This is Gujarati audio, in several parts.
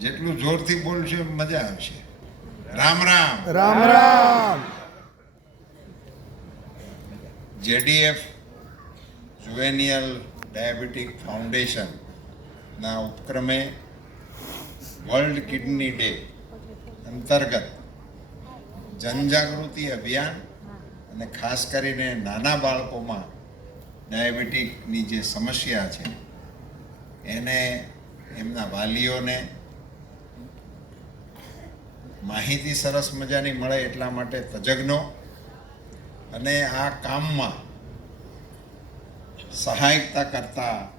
જેટલું જોરથી બોલશે મજા આવશે. Ram Ram. Ram Ram. JDF juvenile diabetic foundation ના ઉપક્રમે વર્લ્ડ કિડની ડે અંતર્ગત જનજાગૃતિ અભિયાન અને ખાસ કરીને નાના બાળકોમાં ડાયાબિટીકની જે સમસ્યા છે એને એમના વાલીઓને માહિતી સરસ મજાની મળે એટલા માટે તજજ્ઞો. અને આ કામમાં સહાયકતા કરતા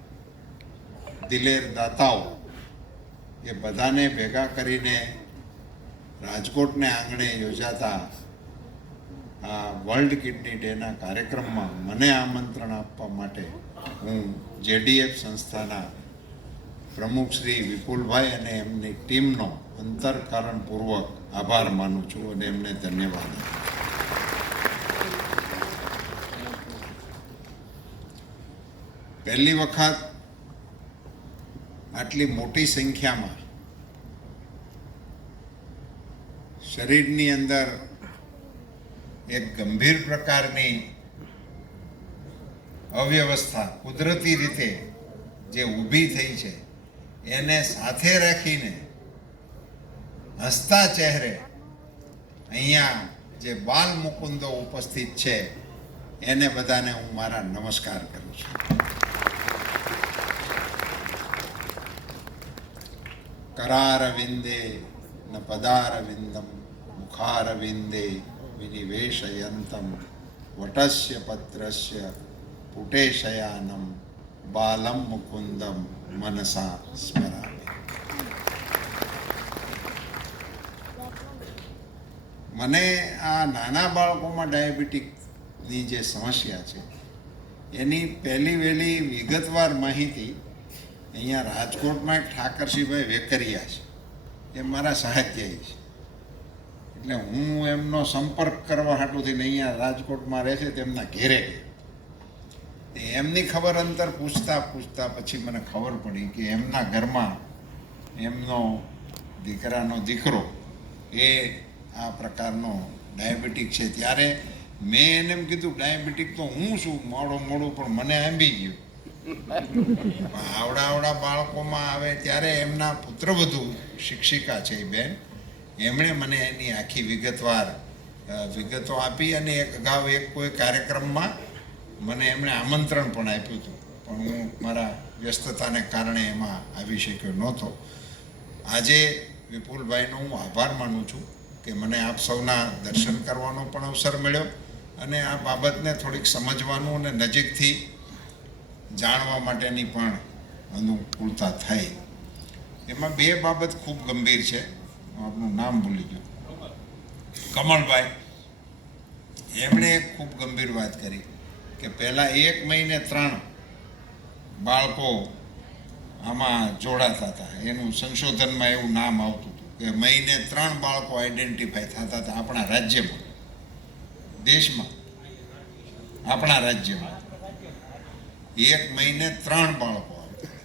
દિલેર દાતાઓ એ બધાને ભેગા કરીને રાજકોટને આંગણે યોજાતા આ વર્લ્ડ કિડની ડેના કાર્યક્રમમાં મને આમંત્રણ આપવા માટે હું જેડીએફ સંસ્થાના પ્રમુખ શ્રી વિપુલભાઈ અને એમની ટીમનો અંતરકારણપૂર્વક આભાર માનું છું અને એમને ધન્યવાદ. પહેલી વખત આટલી મોટી સંખ્યામાં શરીરની અંદર એક ગંભીર પ્રકારની અવ્યવસ્થા કુદરતી રીતે જે ઊભી થઈ છે એને સાથે રાખીને હસતા ચહેરે અહીંયા જે બાલ મુકુંદો ઉપસ્થિત છે, એને બધાને હું મારા નમસ્કાર કરું છું. કરારવિંદે ન પદારવિંદમ, મુખારવિંદે વિનિવેશયંતમ, વટસ્ય પત્રસ્ય પુટેશયાનમ બાલમ મુકુંદમ મનસા સ્મરામી મને આ નાના બાળકોમાં ડાયાબિટીકની જે સમસ્યા છે, એની પહેલી વહેલી વિગતવાર માહિતી અહીંયા રાજકોટમાં એક ઠાકરસિંહભાઈ વેકરિયા છે. એ મારા સાહિત્યય છે. એટલે હું એમનો સંપર્ક કરવા હાટુથી અહીંયા રાજકોટમાં રહે છે તેમના ઘેરે. ગયો. એમની ખબર અંતર પૂછતા પૂછતા પછી મને ખબર પડી કે એમના ઘરમાં એમનો દીકરાનો દીકરો એ આ પ્રકારનો ડાયાબિટીક છે. ત્યારે મેં એને એમ કીધું, ડાયાબિટીક તો હું છું, મોડું મોડું, પણ મને આંબી ગયું. આવડા આવડા બાળકોમાં આવે ત્યારે એમના પુત્રવધુ શિક્ષિકા છે એ બેન. એમણે મને એની આખી વિગતવાર વિગતો આપી અને એક અગાઉ એક કોઈ કાર્યક્રમમાં મને એમણે આમંત્રણ પણ આપ્યું હતું. પણ હું મારા વ્યસ્તતાને કારણે એમાં આવી શક્યો નહોતો. આજે વિપુલભાઈનો હું આભાર માનું છું કે મને આપ સૌના દર્શન કરવાનો પણ અવસર મળ્યો અને આ બાબતને થોડીક સમજવાનું અને નજીકથી જાણવા માટેની પણ અનુકૂળતા થઈ. એમાં બે બાબત ખૂબ ગંભીર છે. હું આપનું નામ ભૂલી ગયો. કમલભાઈ એમણે એક ખૂબ ગંભીર વાત કરી. કે પહેલાં એક મહિને ત્રણ બાળકો આમાં જોડાતા હતા. એનું સંશોધનમાં એવું નામ આવતું હતું કે મહિને ત્રણ બાળકો આઈડેન્ટિફાય થતા હતા આપણા રાજ્યમાં, દેશમાં, આપણા રાજ્યમાં. એક મહિને ત્રણ બાળકો આવતા.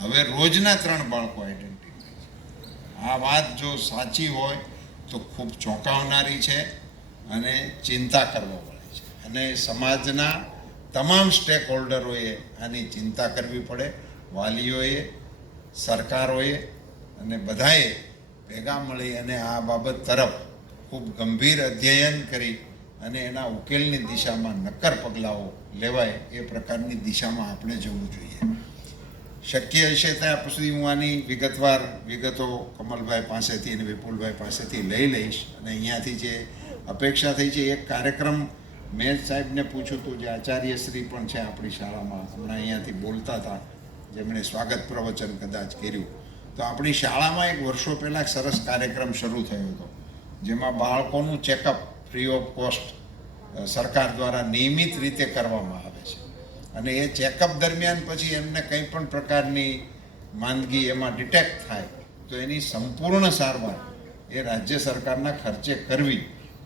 હવે રોજના ત્રણ બાળકો આઈડેન્ટિફાય આ વાત જો સાચી હોય તો ખૂબ ચોંકાવનારી છે અને ચિંતા કરવા વાળી છે અને સમાજના તમામ સ્ટેક હોલ્ડરોએ આની ચિંતા કરવી પડે. વાલીઓએ, સરકારોએ અને બધાએ ભેગા મળી અને આ બાબત તરફ ખૂબ ગંભીર અધ્યયન કરી અને એના ઉકેલની દિશામાં નક્કર પગલાઓ લેવાય એ પ્રકારની દિશામાં આપણે જવું જોઈએ. શક્ય હશે ત્યાં સુધી હું આની વિગતવાર વિગતો કમલભાઈ પાસેથી અને વિપુલભાઈ પાસેથી લઈ લઈશ અને અહીંયાથી જે અપેક્ષા થઈ છે એક કાર્યક્રમ મેં સાહેબને પૂછ્યું હતું જે આચાર્યશ્રી પણ છે આપણી શાળામાં, હમણાં અહીંયાથી બોલતા હતા, જેમણે સ્વાગત પ્રવચન કદાચ કર્યું. તો આપણી શાળામાં એક વર્ષો પહેલાં સરસ કાર્યક્રમ શરૂ થયો હતો, જેમાં બાળકોનું ચેકઅપ ફ્રી ઓફ કોસ્ટ સરકાર દ્વારા નિયમિત રીતે કરવામાં આવે છે. અને એ ચેકઅપ દરમિયાન પછી એમને કંઈ પણ પ્રકારની માંદગી એમાં ડિટેક્ટ થાય, તો એની સંપૂર્ણ સારવાર એ રાજ્ય સરકારના ખર્ચે કરવી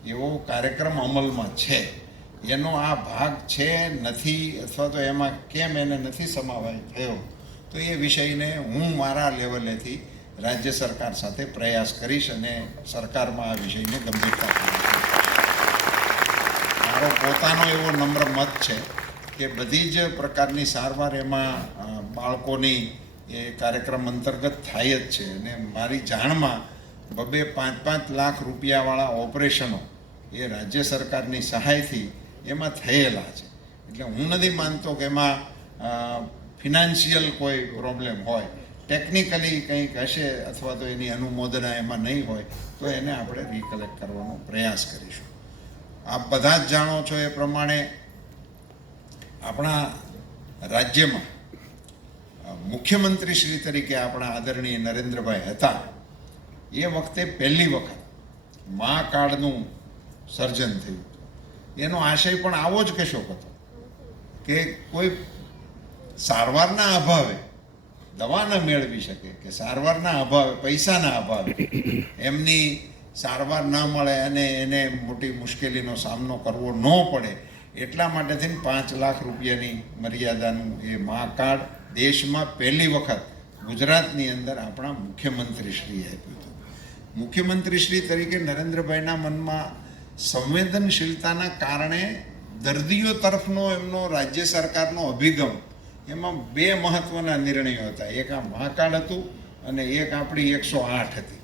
એવો કાર્યક્રમ અમલમાં છે. એનો આ ભાગ છે નથી, અથવા તો એમાં કેમ એને નથી સમાવાય થયો તો એ વિષયને હું મારા લેવલેથી રાજ્ય સરકાર સાથે પ્રયાસ કરીશ અને સરકારમાં આ વિષયને ગંભીરતા મારો પોતાનો એવો નમ્ર મત છે કે બધી જ પ્રકારની સારવાર એમાં બાળકોની એ કાર્યક્રમ અંતર્ગત થાય જ છે. અને મારી જાણમાં બબે પાંચ પાંચ લાખ રૂપિયાવાળા ઓપરેશનો એ રાજ્ય સરકારની સહાયથી એમાં થયેલા છે. એટલે હું નથી માનતો કે એમાં ફિનાન્શિયલ કોઈ પ્રોબ્લેમ હોય. ટેકનિકલી કંઈક હશે અથવા તો એની અનુમોદના એમાં નહીં હોય, તો એને આપણે રિકલેક્ટ કરવાનો પ્રયાસ કરીશું. આપ બધા જ જાણો છો એ પ્રમાણે આપણા રાજ્યમાં મુખ્યમંત્રી શ્રી તરીકે આપણા આદરણીય નરેન્દ્રભાઈ હતા. એ વખતે પહેલી વખત મા કાર્ડનું સર્જન થયું. એનો આશય પણ આવો જ કશોક હતો કે કોઈ સારવારના અભાવે દવા ન મેળવી શકે, કે સારવારના અભાવે, પૈસાના અભાવે એમની સારવાર ન મળે અને એને મોટી મુશ્કેલીનો સામનો કરવો ન પડે, એટલા માટે થઈને પાંચ લાખ રૂપિયાની મર્યાદાનું એ મા કાર્ડ દેશમાં પહેલી વખત ગુજરાતની અંદર આપણા મુખ્યમંત્રીશ્રીએ આપ્યું હતું. મુખ્યમંત્રીશ્રી તરીકે નરેન્દ્રભાઈના મનમાં સંવેદનશીલતાના કારણે દર્દીઓ તરફનો એમનો રાજ્ય સરકારનો અભિગમ, એમાં બે મહત્ત્વના નિર્ણયો હતા. એક આ મહાકાળ હતું અને એક આપણી એકસો આઠ હતી.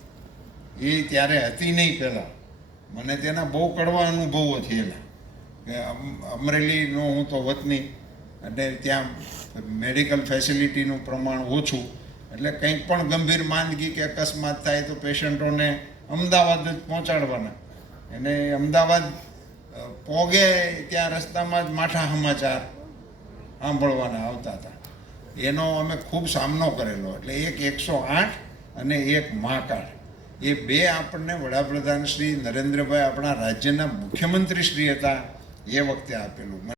એ ત્યારે હતી નહીં પહેલાં. મને તેના બહુ કડવા અનુભવો થયેલા. કે અમ- અમરેલીનો હું તો વતની અને ત્યાં મેડિકલ ફેસિલિટીનું પ્રમાણ ઓછું. એટલે કંઈક પણ ગંભીર માંદગી કે અકસ્માત થાય તો પેશન્ટોને અમદાવાદ જ પહોંચાડવાના. અને અમદાવાદ પોગે ત્યાં રસ્તામાં જ માઠા સમાચાર સાંભળવાના આવતા હતા. એનો અમે ખૂબ સામનો કરેલો, એટલે એક એકસો આઠ અને એક મહાકાળ એ બે આપણને વડાપ્રધાન શ્રી નરેન્દ્રભાઈ આપણા રાજ્યના મુખ્યમંત્રી શ્રી હતા, એ વખતે આપેલું.